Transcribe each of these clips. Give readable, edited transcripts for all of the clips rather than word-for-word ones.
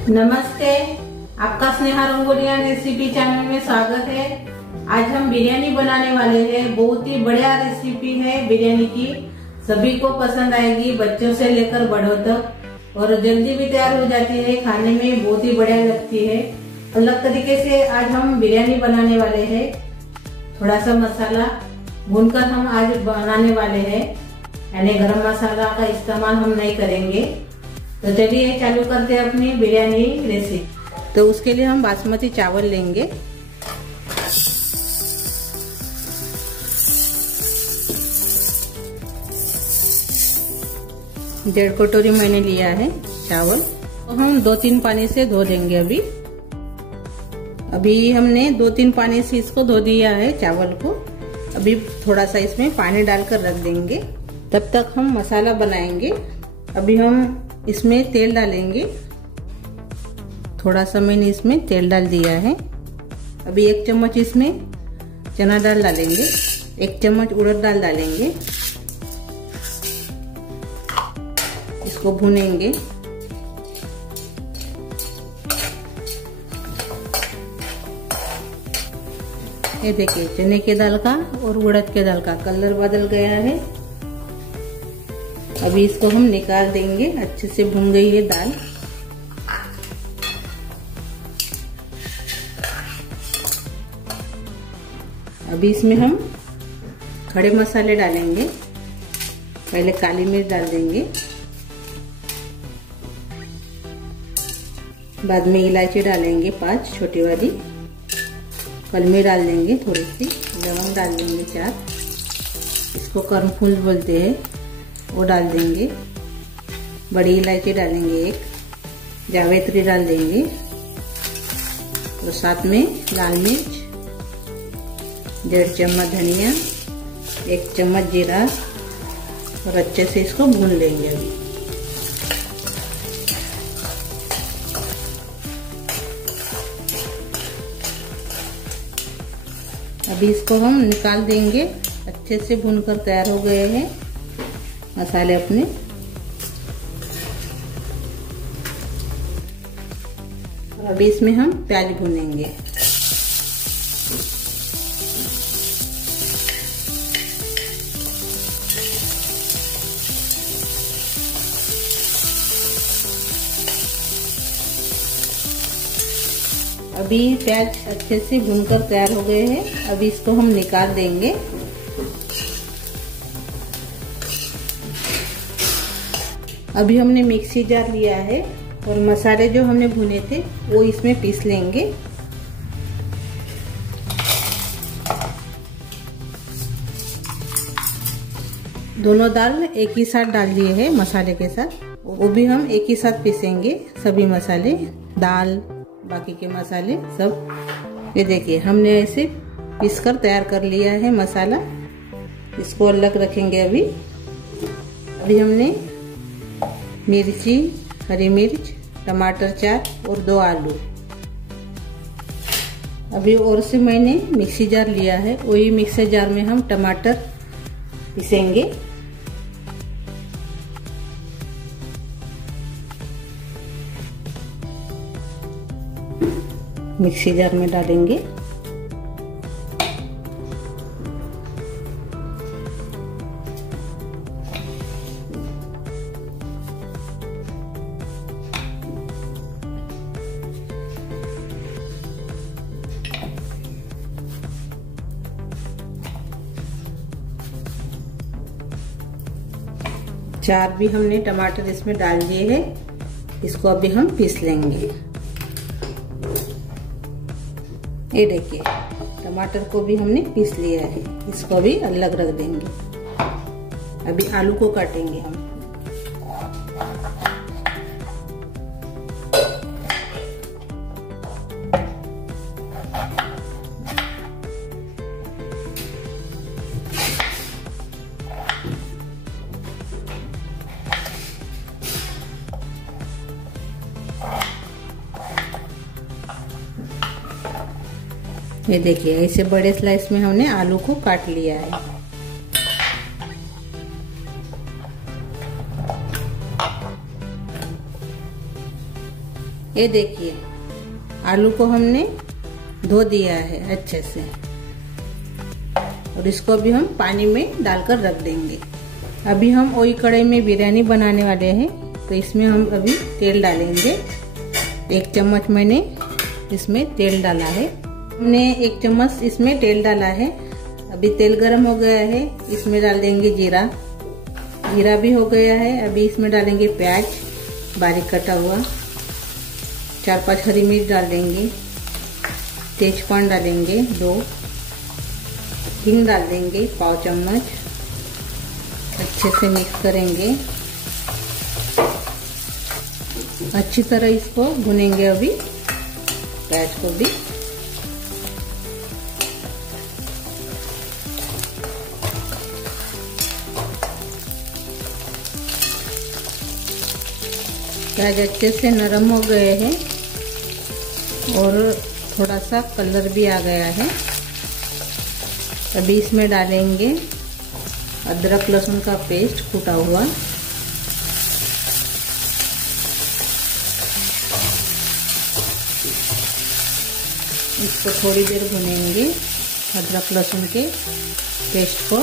नमस्ते, आपका Sneha रंगोलिया recipe channel में स्वागत है। आज हम बिरयानी बनाने वाले हैं। बहुत ही बढ़िया रेसिपी है बिरयानी की, सभी को पसंद आएगी, बच्चों से लेकर बड़ों तक, और जल्दी भी तैयार हो जाती है, खाने में बहुत ही बढ़िया लगती है। अलग तरीके से आज हम बिरयानी बनाने वाले हैं। थोड़ा सा मसाला भूनकर हम आज बनाने वाले हैं, यानी गरम मसाला का इस्तेमाल हम नहीं करेंगे। तो चलिए चालू करते हैं अपनी बिरयानी रेसिपी। तो उसके लिए हम बासमती चावल लेंगे। डेढ़ कटोरी मैंने लिया है चावल, तो हम 2-3 पानी से धो देंगे। अभी हमने 2-3 पानी से इसको धो दिया है चावल को। अभी थोड़ा सा इसमें पानी डालकर रख देंगे, तब तक हम मसाला बनाएंगे। अभी हम इसमें तेल डालेंगे। थोड़ा सा मैंने इसमें तेल डाल दिया है। अभी 1 चम्मच इसमें चना दाल डालेंगे, 1 चम्मच उड़द दाल डालेंगे। इसको भूनेंगे। ये देखिए चने के दाल का और उड़द के दाल का कलर बदल गया है। अभी इसको हम निकाल देंगे। अच्छे से भून गई है दाल। अभी इसमें हम खड़े मसाले डालेंगे। पहले काली मिर्च डाल देंगे, बाद में इलायची डालेंगे 5 छोटी वाली, कलमी डाल देंगे थोड़ी सी, लवंग डाल देंगे 4, इसको कर्नफूल बोलते हैं, वो डाल देंगे। बड़ी इलायची डालेंगे 1, जावित्री डाल देंगे, और साथ में लाल मिर्च, 1.5 चम्मच धनिया, 1 चम्मच जीरा, और अच्छे से इसको भून लेंगे। अभी इसको हम निकाल देंगे। अच्छे से भूनकर तैयार हो गए हैं मसाले अपने। और अभी इसमें हम प्याज भूनेंगे। अभी प्याज अच्छे से भूनकर तैयार हो गए हैं। अभी इसको हम निकाल देंगे। अभी हमने मिक्सी जार लिया है और मसाले जो हमने भुने थे वो इसमें पीस लेंगे। दोनों दाल एक ही साथ डाल दिए हैं मसाले के साथ, वो भी हम एक ही साथ पीसेंगे। सभी मसाले, दाल, बाकी के मसाले सब। ये देखिए हमने ऐसे पीसकर तैयार कर लिया है मसाला। इसको अलग रखेंगे। अभी हमने मिर्ची, हरी मिर्च, टमाटर 4 और 2 आलू। अभी और से मैंने मिक्सी जार लिया है, वही मिक्सर जार में हम टमाटर पीसेंगे। मिक्सी जार में डालेंगे। चार भी हमने टमाटर इसमें डाल दिए हैं। इसको अभी हम पीस लेंगे। ये देखिए टमाटर को भी हमने पीस लिया है। इसको भी अलग रख देंगे। अभी आलू को काटेंगे हम। ये देखिए ऐसे बड़े स्लाइस में हमने आलू को काट लिया है। ये देखिए आलू को हमने धो दिया है अच्छे से और इसको अभी हम पानी में डालकर रख देंगे। अभी हम वही कढ़ाई में बिरयानी बनाने वाले हैं, तो इसमें हम अभी तेल डालेंगे। 1 चम्मच मैंने इसमें तेल डाला है। हमने 1 चम्मच इसमें तेल डाला है। अभी तेल गरम हो गया है, इसमें डाल देंगे जीरा। जीरा भी हो गया है। अभी इसमें डालेंगे प्याज बारीक कटा हुआ, 4-5 हरी मिर्च डाल देंगे, तेजपान डालेंगे 2, हींग डाल देंगे 1/4 चम्मच। अच्छे से मिक्स करेंगे, अच्छी तरह इसको भुनेंगे। अभी प्याज को भी प्याज अच्छे से नरम हो गए हैं और थोड़ा सा कलर भी आ गया है। अभी इसमें डालेंगे अदरक लहसुन का पेस्ट कूटा हुआ। इसको थोड़ी देर भुनेंगे अदरक लहसुन के पेस्ट को।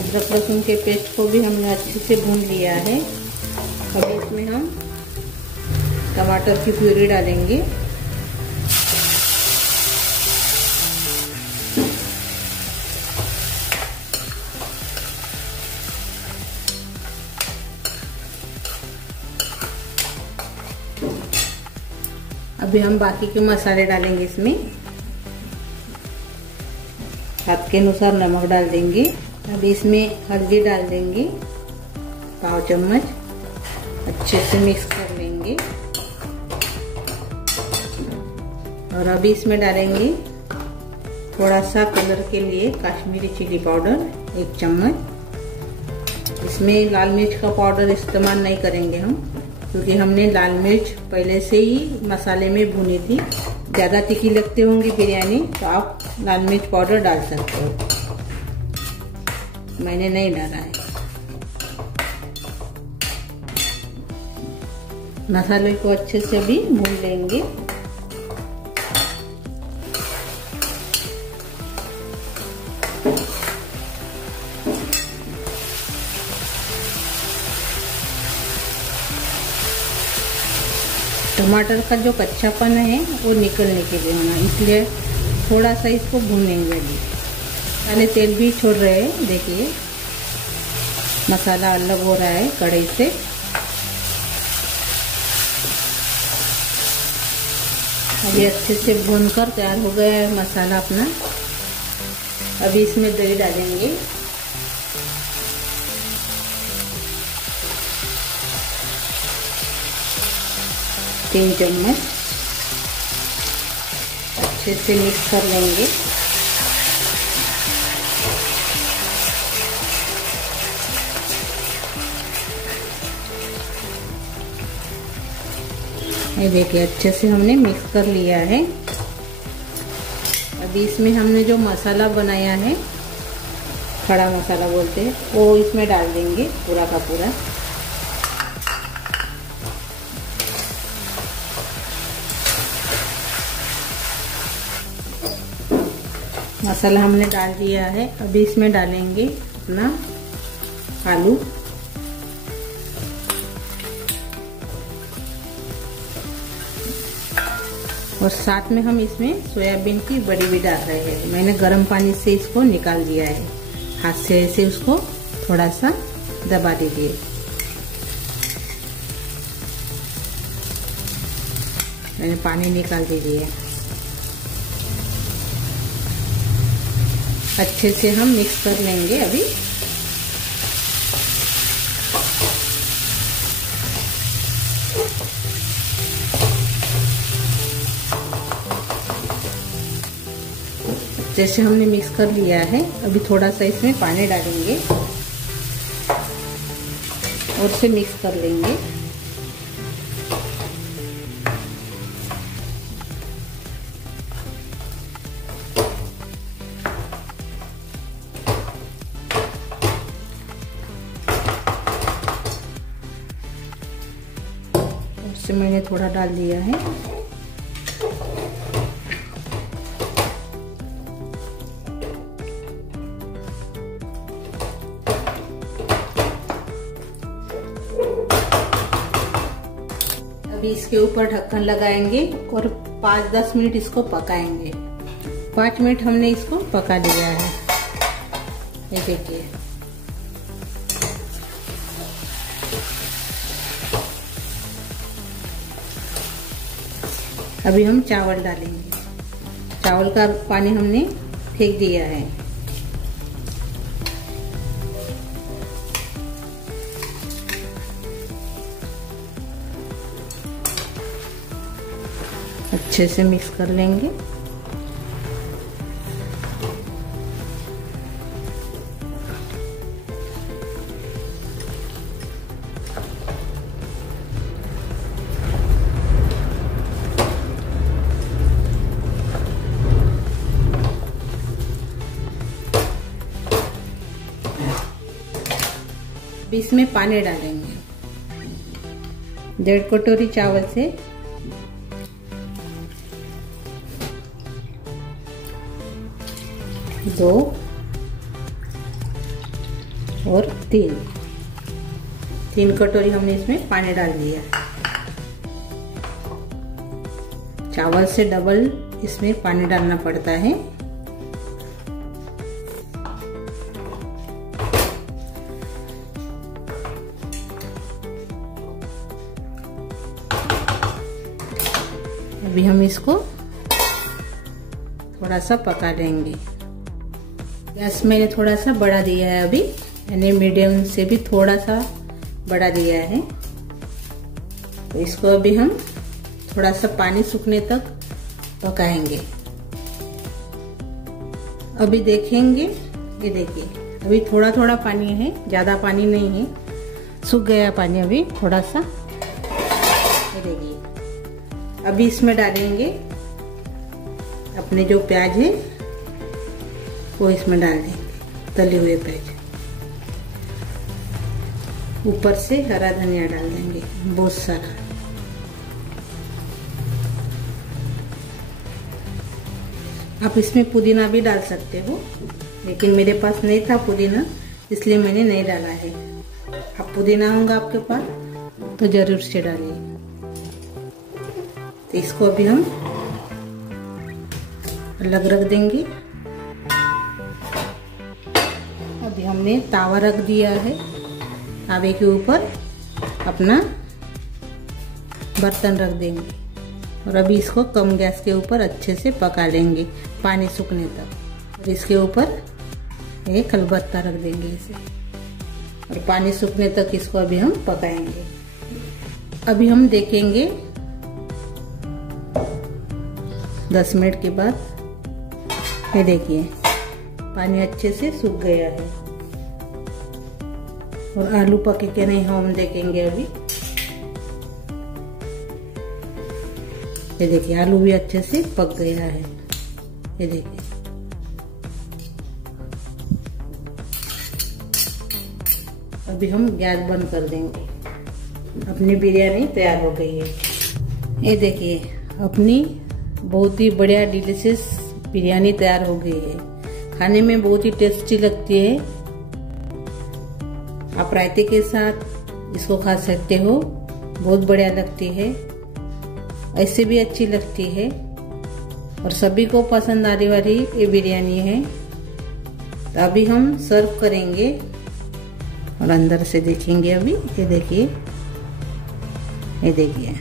अदरक लहसुन के पेस्ट को भी हमने अच्छे से भून लिया है। अब इसमें हम टमाटर की प्यूरी डालेंगे। अभी हम बाकी के मसाले डालेंगे इसमें। स्वाद के अनुसार नमक डाल देंगे। अभी इसमें हल्दी डाल देंगे 1/4 चम्मच। अच्छे से मिक्स कर लेंगे और अभी इसमें डालेंगे थोड़ा सा कलर के लिए कश्मीरी चिली पाउडर 1 चम्मच। इसमें लाल मिर्च का पाउडर इस्तेमाल नहीं करेंगे हम, क्योंकि हमने लाल मिर्च पहले से ही मसाले में भुनी थी। ज़्यादा तीखी लगती होंगी बिरयानी तो आप लाल मिर्च पाउडर डाल सकते हो, मैंने नहीं डाला है। मसाले को अच्छे से भी भून लेंगे। टमाटर का जो कच्चापन है वो निकलने के लिए होना, इसलिए थोड़ा सा इसको भूनेंगे। अभी पहले तेल भी छोड़ रहे हैं, देखिए मसाला अलग हो रहा है कढ़ाई से। अभी अच्छे से भूनकर तैयार हो गया है मसाला अपना। अभी इसमें दही डालेंगे। तीन चम्मच अच्छे से मिक्स कर लेंगे। ये देखिए अच्छे से हमने मिक्स कर लिया है। अभी इसमें हमने जो मसाला बनाया है, खड़ा मसाला बोलते हैं, वो इसमें डाल देंगे पूरा का पूरा। मसाला हमने डाल दिया है। अभी इसमें डालेंगे अपना आलू। और साथ में हम इसमें सोयाबीन की बड़ी भी डाल रहे हैं। मैंने गर्म पानी से इसको निकाल दिया है, हाथ से ऐसे उसको थोड़ा सा दबा दीजिए। मैंने पानी निकाल दीजिए। अच्छे से हम मिक्स कर लेंगे। अभी जैसे हमने मिक्स कर लिया है, अभी थोड़ा सा इसमें पानी डालेंगे और इसे मिक्स कर लेंगे। से मैंने थोड़ा डाल दिया है। अभी इसके ऊपर ढक्कन लगाएंगे और 5-10 मिनट इसको पकाएंगे। 5 मिनट हमने इसको पका लिया है, ये देखिए। अभी हम चावल डालेंगे। चावल का पानी हमने फेंक दिया है। अच्छे से मिक्स कर लेंगे। इसमें पानी डालेंगे। 1.5 कटोरी चावल से 2 और 3 कटोरी हमने इसमें पानी डाल दिया। चावल से डबल इसमें पानी डालना पड़ता है। अभी हम इसको थोड़ा सा पका लेंगे। गैस मैंने थोड़ा सा बढ़ा दिया है अभी, यानी मीडियम से भी थोड़ा सा बढ़ा दिया है। तो इसको अभी हम थोड़ा सा पानी सूखने तक पकाएंगे। अभी देखेंगे, ये देखिए अभी थोड़ा थोड़ा पानी है, ज्यादा पानी नहीं है, सूख गया पानी अभी थोड़ा सा। ये देखिए अभी इसमें डालेंगे अपने जो प्याज है वो इसमें डाल देंगे, तले हुए प्याज। ऊपर से हरा धनिया डाल देंगे बहुत सारा। आप इसमें पुदीना भी डाल सकते हो, लेकिन मेरे पास नहीं था पुदीना, इसलिए मैंने नहीं डाला है। आप पुदीना होगा आपके पास तो जरूर से डालिए। तो इसको अभी हम अलग रख देंगे। अभी हमने तावा रख दिया है, तावे के ऊपर अपना बर्तन रख देंगे और अभी इसको कम गैस के ऊपर अच्छे से पका लेंगे पानी सूखने तक। और इसके ऊपर एक खलबत्ता रख देंगे इसे, और पानी सूखने तक इसको अभी हम पकाएंगे। अभी हम देखेंगे 10 मिनट के बाद। ये देखिए पानी अच्छे से सूख गया है और आलू पके के नहीं हम देखेंगे अभी। ये देखिए आलू भी अच्छे से पक गया है। ये देखिए अभी हम गैस बंद कर देंगे। अपनी बिरयानी तैयार हो गई है। ये देखिए अपनी बहुत ही बढ़िया डिलीशियस बिरयानी तैयार हो गई है। खाने में बहुत ही टेस्टी लगती है। आप रायते के साथ इसको खा सकते हो, बहुत बढ़िया लगती है। ऐसे भी अच्छी लगती है और सभी को पसंद आने वाली ये बिरयानी है। तो अभी हम सर्व करेंगे और अंदर से देखेंगे। अभी ये देखिए, ये देखिए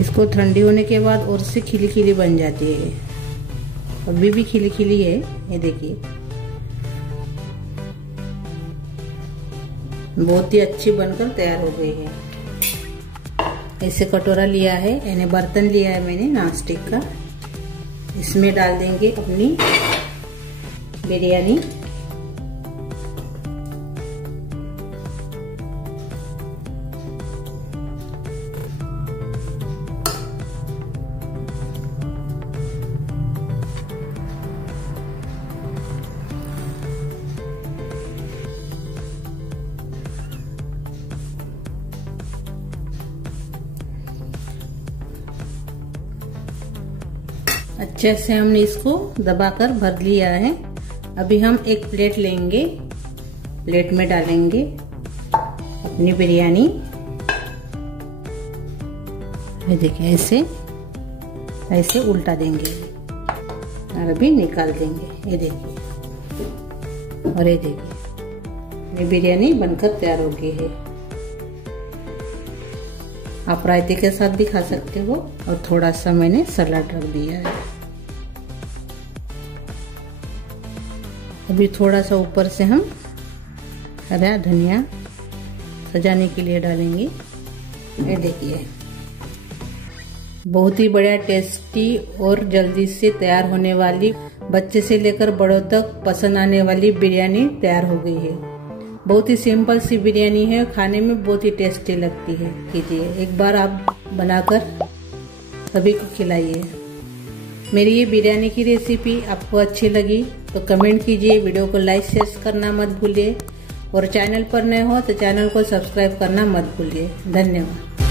इसको ठंडी होने के बाद और से खिली खिली बन जाती है। अभी भी खिली खिली है। ये देखिए बहुत ही अच्छी बनकर तैयार हो गई है। ऐसे कटोरा लिया है, यानी बर्तन लिया है मैंने नॉनस्टिक का। इसमें डाल देंगे अपनी बिरयानी। अच्छे से हमने इसको दबाकर भर लिया है। अभी हम एक प्लेट लेंगे, प्लेट में डालेंगे अपनी बिरयानी। ये देखिए ऐसे उल्टा देंगे और अभी निकाल देंगे। ये देखिए, और ये देखिए ये बिरयानी बनकर तैयार हो गई है। आप रायते के साथ भी खा सकते हो और थोड़ा सा मैंने सलाद रख दिया है। अभी थोड़ा सा ऊपर से हम हरा धनिया सजाने के लिए डालेंगे। ये देखिए बहुत ही बढ़िया टेस्टी और जल्दी से तैयार होने वाली, बच्चे से लेकर बड़ों तक पसंद आने वाली बिरयानी तैयार हो गई है। बहुत ही सिंपल सी बिरयानी है, खाने में बहुत ही टेस्टी लगती है। कीजिए एक बार आप बनाकर सभी को खिलाइए। मेरी ये बिरयानी की रेसिपी आपको अच्छी लगी तो कमेंट कीजिए, वीडियो को लाइक शेयर करना मत भूलिए और चैनल पर नए हो तो चैनल को सब्सक्राइब करना मत भूलिए। धन्यवाद।